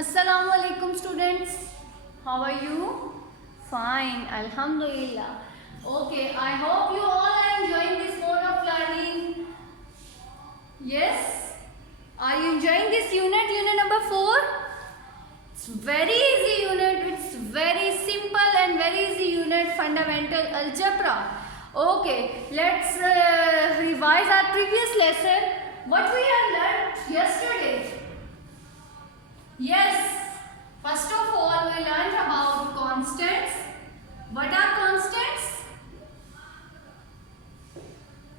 Assalamu alaikum students. How are you? Fine, Alhamdulillah. Okay, I hope you all are enjoying this mode of learning. Yes? Are you enjoying this unit number 4? It's very easy unit. It's very simple and very easy unit, fundamental algebra. Okay, let's revise our previous lesson. What we have learned yesterday. Yes, first of all we learned about constants. What are constants?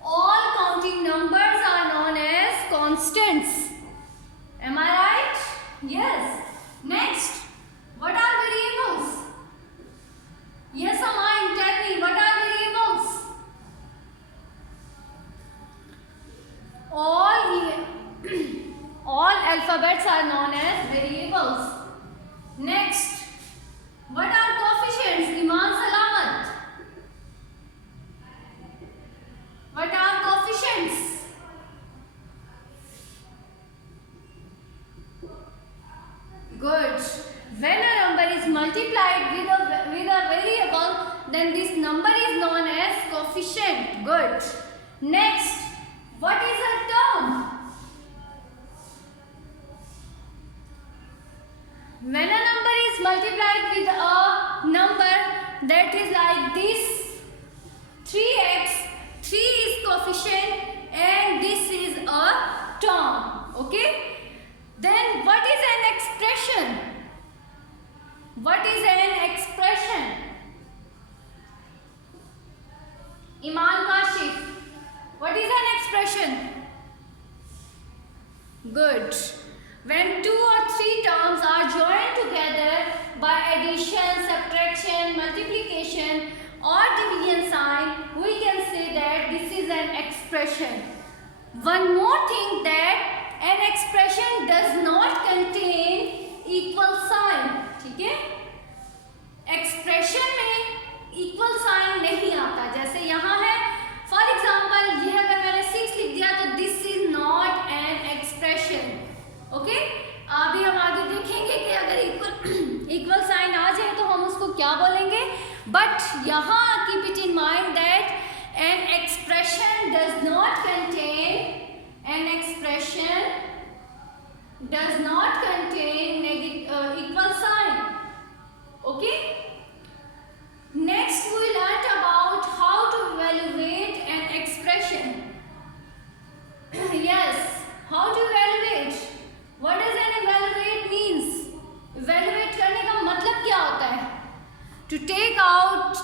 All counting numbers are known as constants. Am I right? Yes. Next, what are variables? Yes, Aman, tell me, what are variables? All alphabets are known as variables. Next, what are coefficients? Iman Salamat. What are coefficients? Good. When a number is multiplied with a variable, then this number is known as coefficient. Good. Next, what is a term? When a number is multiplied with a number that is like this, 3x, 3 is coefficient and this is a term. Okay? Then what is an expression? What is an expression? Iman Kashif, what is an expression? Good. When 2 or 3 terms are joined together by addition, subtraction, multiplication or division sign, we can say that this is an expression. One more thing, that an expression does not contain equal sign. ठीक है? Expression में equal sign नहीं आता. जैसे यहाँ है, for example, ये अगर मैंने 6 लिख दिया तो this is not an expression. Okay, अभी हम आगे देखेंगे कि अगर इक्वल साइन आ जाए तो हम उसको क्या बोलेंगे. बट यहाँ keep it in mind that an expression does not contain equal sign. Okay, next we learn about how to evaluate an expression. Yes, how to evaluate. What does an evaluate means? Evaluate करने का मतलब क्या होता है?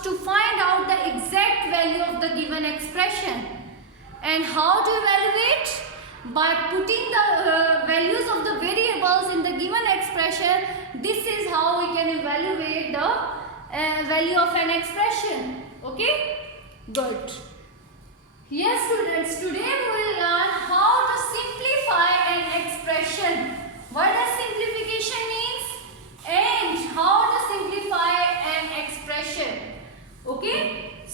To find out the exact value of the given expression. And how to evaluate? By putting the values of the variables in the given expression. This is how we can evaluate the value of an expression. Okay? Good. Yes, students, today we will learn how to simplify an expression. What does simplification means? And how to simplify an expression. Okay?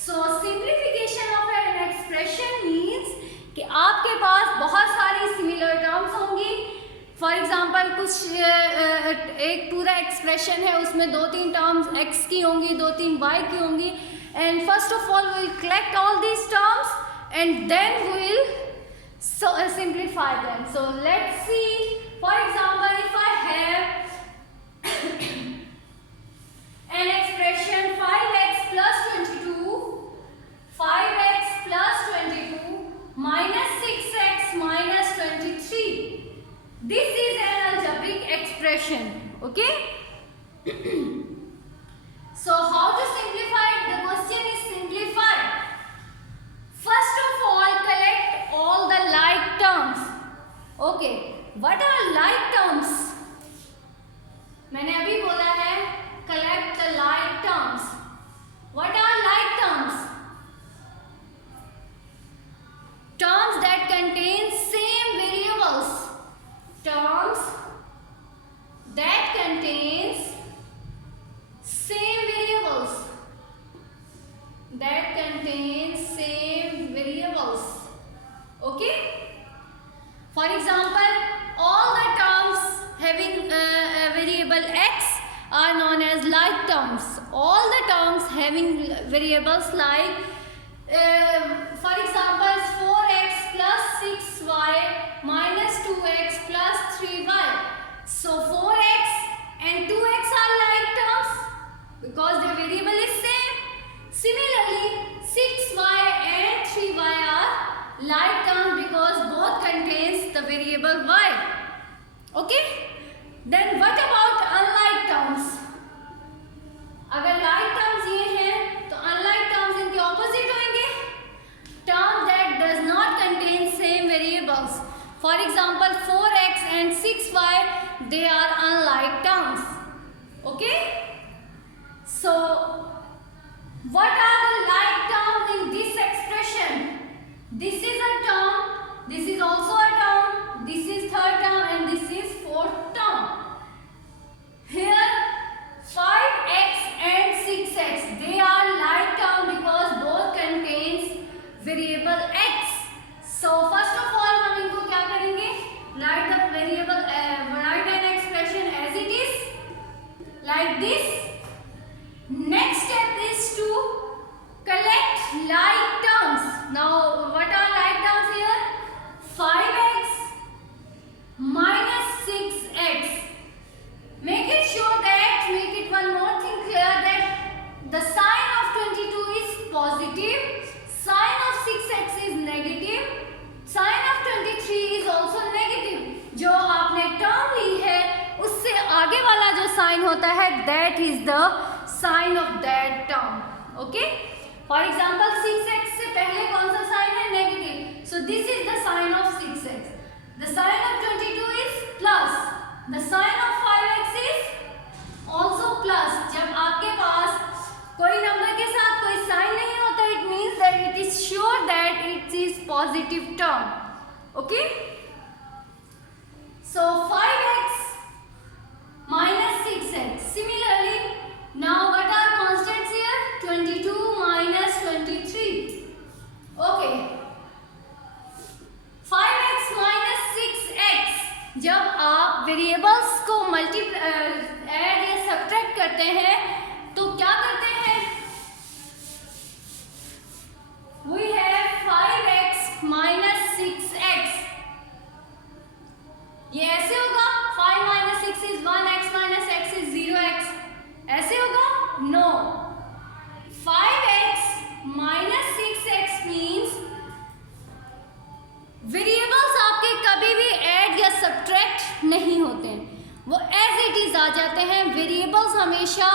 So, simplification of an expression means कि आपके पास बहुत सारी similar terms होंगी. For example, कुछ एक पूरा expression है, उसमें 2-3 terms x की होंगी, 2-3 y की होंगी. And first of all, we will collect all these terms. And then we will simplify them. So let's see. For example, if I have an expression 5x plus 22, 5x plus 22 minus 6x minus 23. This is an algebraic expression. Okay? So how to simplify it? The question is simplify. First of all, collect all the like terms. Okay, what are like terms? मैंने अभी बोला है collect the like terms. What are like terms? Terms that contain same variables. Terms that contains same variables. That contains same variables. Okay? For example, all the terms have variable x are known as like terms. All the terms having variables like, for example, 4x plus 6y minus 2x plus 3y. So 4x and 2x are like terms because the variable is same. Similarly, 6y and 3y are like terms because both contains the variable y. Okay? Then what about unlike terms? अगर like terms ये हैं तो unlike terms इनके opposite होंगे. Term that does not contain same variables. For example, 4x and 6y, they are unlike terms. Okay? So, what are the like terms in this expression? This is a term, this is also a term, this is third term and this is fourth term. Here 5x and 6x, they are like term because both contains variable x. So first of all हम इनको क्या करेंगे? Write the variable, write an expression as it is, like this. Next step is to collect like terms. Now what are like terms here? 5x minus 6x. Make it sure that, make it one more thing clear that the sign of 22 is positive, sign of 6x is negative, sign of 23 is also negative. जो आपने term ली है उससे आगे वाला जो sign होता है that is the sign of that term. Okay? For example, 6x से पहले कौन सा sign है? Negative. So this is the sign of 6x. The sign of 22 is plus. The sign of 5x is also plus. जब आपके पास कोई number के साथ कोई sign नहीं होता, it means that it is sure that it is positive term. Okay? So 5x minus 6x. Similarly, now what are constants here? 22 minus 23. Okay. 5x minus 6x. जब आप वेरिएबल्स को ऐड या subtract करते हैं तो क्या करते हैं? We have 5x minus 6x. ये ऐसे होगा 5 minus 6 is 1x minus x is 0x. ऐसे होगा? No. 5x minus 6x means variables आपके कभी भी ऐड या सब्ट्रैक्ट नहीं होते हैं, वो एज इट इज आ जाते हैं. वेरिएबल्स हमेशा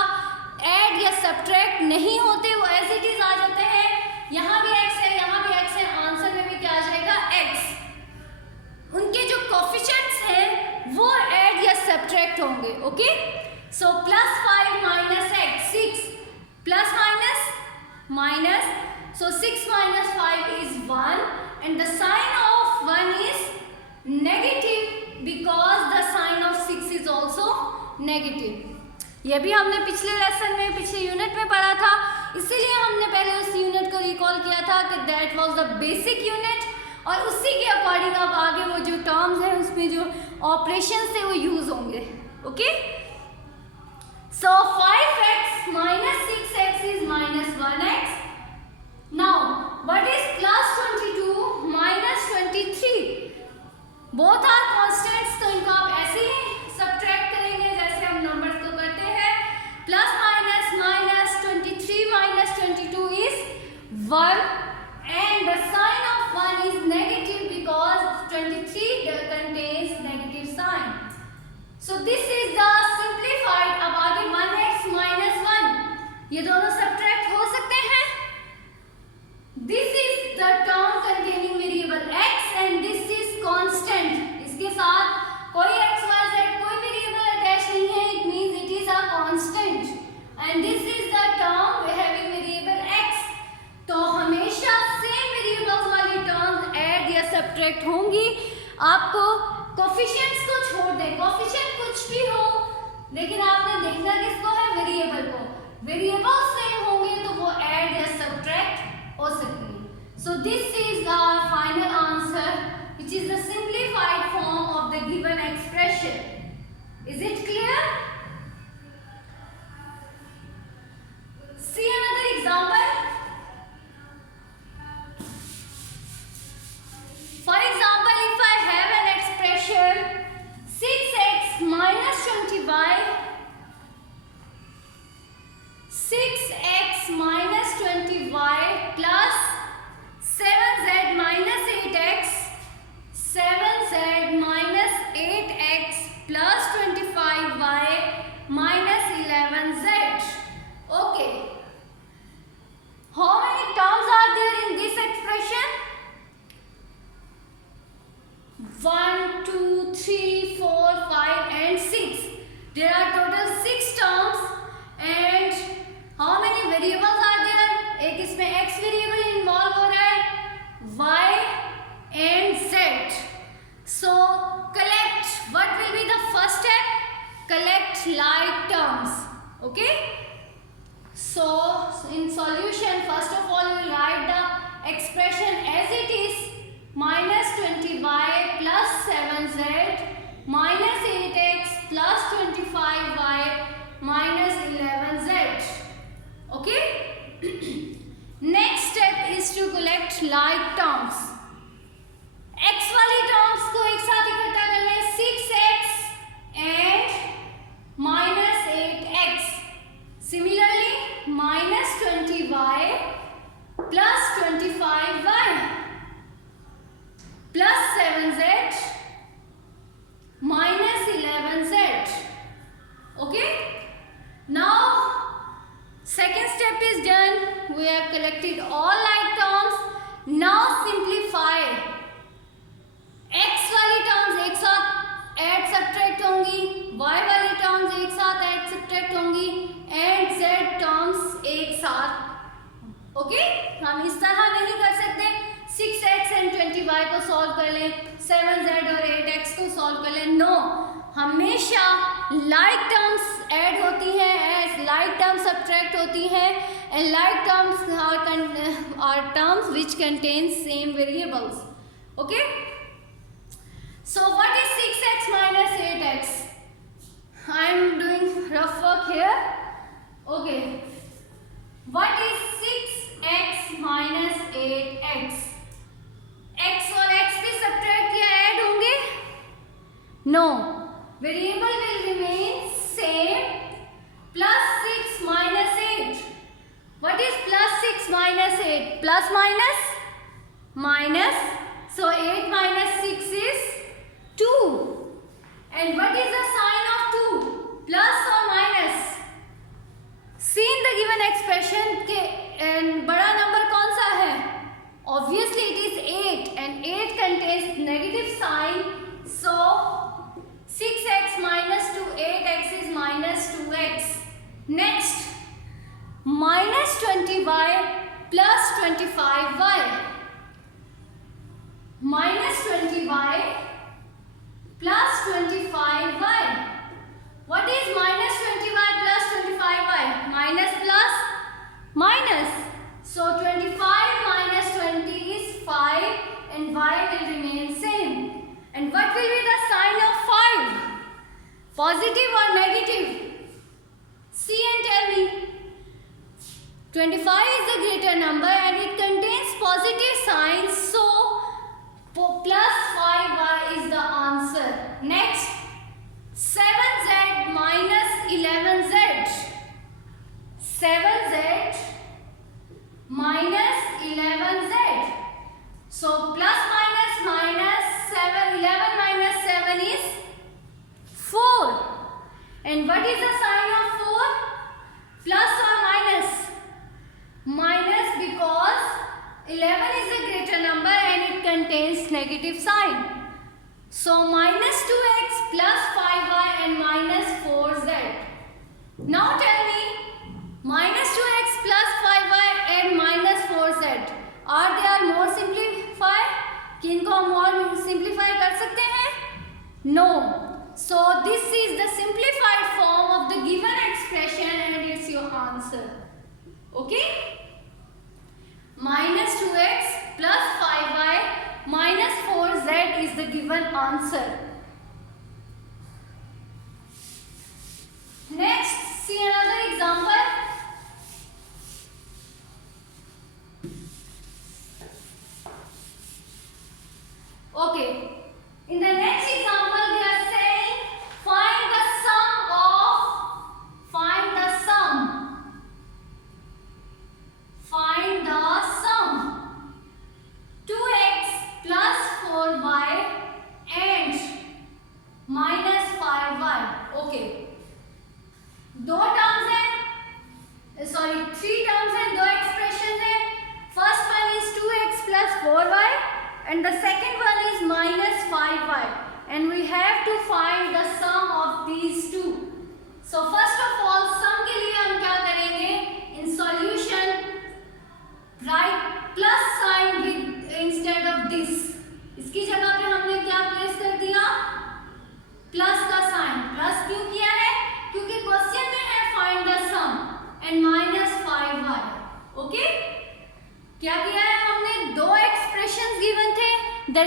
ऐड या सब्ट्रैक्ट नहीं होते, वो एज इट इज आ जाते हैं. यहाँ भी x है, यहाँ भी x है, आंसर में भी क्या आ जाएगा? x. उनके जो कोफिशिएंट्स हैं वो ऐड या सब्ट्रैक्ट होंगे. Okay? So plus 5 minus x, 6 plus minus minus, so 6 minus 5 is 1 and the sign of 1 is negative because the sign of 6 is also negative. ये भी हमने पिछले लेसन में, पिछले यूनिट में पढ़ा था, इसीलिए हमने पहले उस यूनिट को रिकॉल किया था कि that was the basic unit, और उसी के अकॉर्डिंग अब आगे वो जो टर्म्स हैं उसमें जो ऑपरेशंस थे वो यूज होंगे. Okay? So 5x minus 6x is minus 1x. Now, what is plus 22 minus 23? Both are constants, तो इनको आप ऐसे ही subtract करेंगे जैसे हम numbers को करते हैं. Plus minus minus 23 minus 22 is 1 and the sign of 1 is negative because 23 contains negative sign. So this is the simplified. अब आगे 1x minus 1, ये दोनों subtract हो सकते हैं. This is the term containing variable x and this is constant. इसके साथ कोई x, y, z कोई variable attached नहीं है. It means it is a constant. And this is the term having variable x. तो हमेशा same variables वाली terms add या subtract होंगी. आपको coefficients को छोड़ दें, coefficient कुछ भी हो, लेकिन आपने देखना किसको है? variable को. Variables same होंगे तो वो add या subtract हो सकती है. So this is our final answer, which is the simplified form of the given expression. Is it clear? There are total 6 terms and how many variables are there? एक इसमें x variable involve हो रहा है, y and z. So collect. What will be the first step? Collect like terms. Okay. So in solution, first of all, we will write the expression as it is: minus 20y plus 7z minus 8x plus 25y minus 11z. Okay. Next step is to collect like terms. x वाली terms को एक साथ इकट्ठा कर लें, 6x and minus 8x. Similarly, minus 20y plus 25y plus 7z minus 11z. Okay. Now second step is done. We have collected all like terms. Now simplify. x वाली terms एक साथ add subtract होंगी, y वाली terms एक साथ add subtract होंगी and z terms एक साथ. ओके. हम इस तरह नहीं कर सकते 6x and 20y को सॉल्व कर लें, 7z और 8x को सॉल्व कर लें. नो, हमेशा like terms add होती हैं, as like terms subtract होती हैं, and like terms are terms which contain same variables. Okay. So what is 6x minus 8x? I am doing rough work here. Okay. What is 6x minus 8x? x और x भी subtract या add होंगे? No. Variable will remain same. Plus 6 minus 8. What is plus 6 minus 8? Plus minus? Minus. So 8 minus 6 is 2. And what is the sign of 2? Plus or minus? See in the given expression के बड़ा number कौन सा है? Obviously it is 8 and 8 contains negative sign. So 6x minus 2, 8x is minus 2x. Next, minus 20y plus 25y. Minus 20y plus 25y. What is minus 20y plus 25y? Minus plus minus. So 25 minus 20 is 5 and y will remain same. And what will be the sign of 5? Positive or negative? See and tell me. 25 is the greater number and it contains positive signs. So plus 5y is the answer. Next, 7z minus 11z. 7z minus 11z. So plus minus minus 7, 11 minus 7 is 4. And what is the sign of 4? Plus or minus? Minus, because 11 is a greater number and it contains negative sign. So minus 2x plus 5y and minus 4z. Now tell me, minus 2x plus 5y and minus 4z, are they more simplified? किनको हम और simplify कर सकते हैं? No. So this is the simplified form of the given expression and it's your answer. Okay? Minus 2x plus 5y minus 4z is the given answer. Next, see another example. Okay. In the next example, they are saying find the sum. 2x plus 4y and minus 5y. Okay. Three terms हैं, दो expressions हैं. First one is 2x plus 4y and the second one is minus 5y. And we have to find the sum of these two.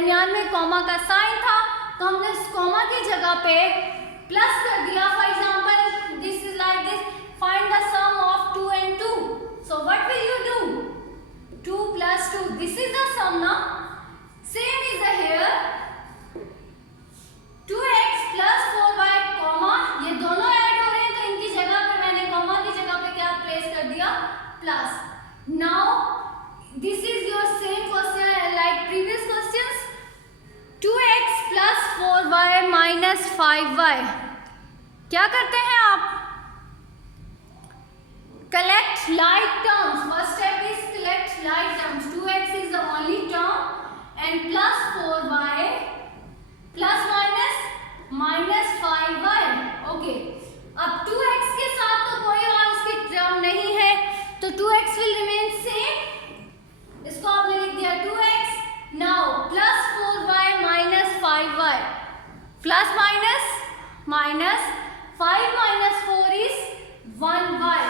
दरमियान में comma का sign था, तो हमने इस कॉमा की जगह पे प्लस कर दिया. For example this is like this, find the sum of 2 and 2. So what will you do? 2 plus 2, this is the sum now. Same is the here, 2x plus 4y comma, ये दोनों add हो रहे हैं तो इनकी जगह पे मैंने कॉमा की जगह पे क्या प्लेस कर दिया, plus. Now this is your same question like previous questions. 2x plus 4y minus 5y, क्या करते हैं आप, collect like terms. First step is collect like terms. 2x is the only term and plus 4y plus minus 5y. Okay. अब 2x के साथ तो कोई और उसकी टर्म नहीं है, तो 2x will remain same. इसको आपने लिख दिया 2x. Now plus 4y minus 5y. Plus minus 5 minus 4 is 1y.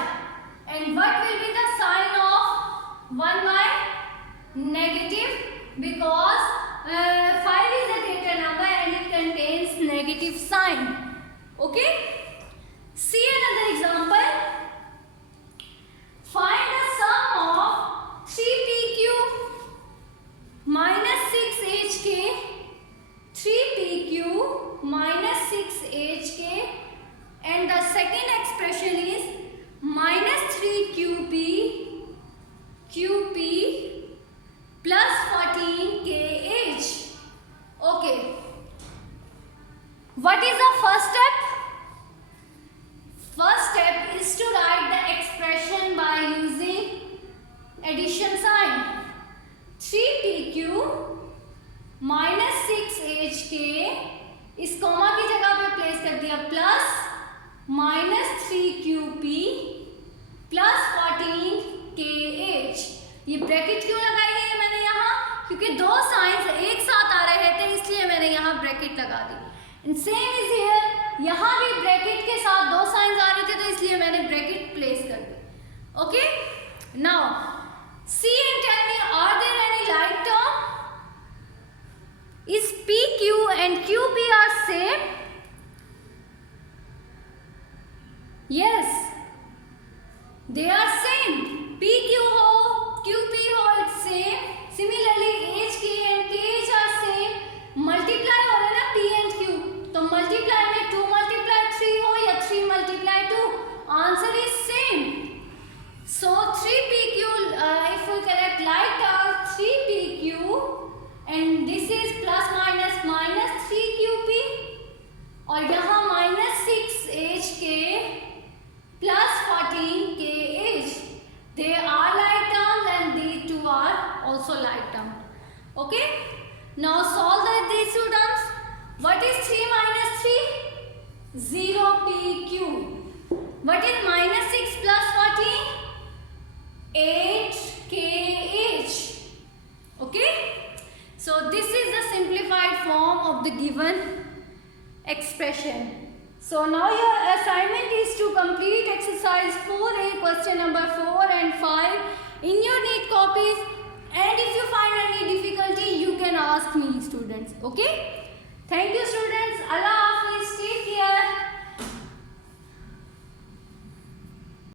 And what will be the sign of 1y? Negative, because 5 is a greater number and it contains negative sign. Okay? See another example. Find the sum of 3pq minus 6hk, 3pq minus 6hk, and the second expression is minus 3qp plus 14kh. Okay. What is the first step? First step is to write the expression by using addition sign. 3pq minus 6hk, इस comma की जगह पे place कर दिया plus minus 3qp plus 14kh. ये bracket क्यों लगाई है मैंने यहाँ, क्योंकि दो साइंस एक साथ आ रहे थे इसलिए मैंने यहाँ ब्रैकेट लगा दी. एंड सेम इज हियर, यहाँ भी ब्रैकेट के साथ दो साइंस आ रहे थे तो इसलिए मैंने ब्रैकेट प्लेस कर दी. Okay. Now see and tell me, are there any like term? Is pq and qp are same? Yes, they are same. PQ हो, QP हो, it's same. Similarly, HK and KH are same. Multiply हो रहा है ना P and Q, तो multiply में 2 multiply 3 हो या 3 multiply 2, answer is same. So 3PQ, if we collect like terms, 3PQ and this is plus minus 3QP और यहाँ minus 6HK plus 14kh. They are like terms and these two are also like terms. Okay. Now solve these two terms. What is 3 minus 3? 0pq. What is minus 6 plus 14? 8kh. Okay. So this is the simplified form of the given expression. So now your assignment is to complete exercise 4A, question number 4 and 5 in your neat copies, and if you find any difficulty you can ask me, students. Okay. Thank you students. Allah Hafiz. Take care.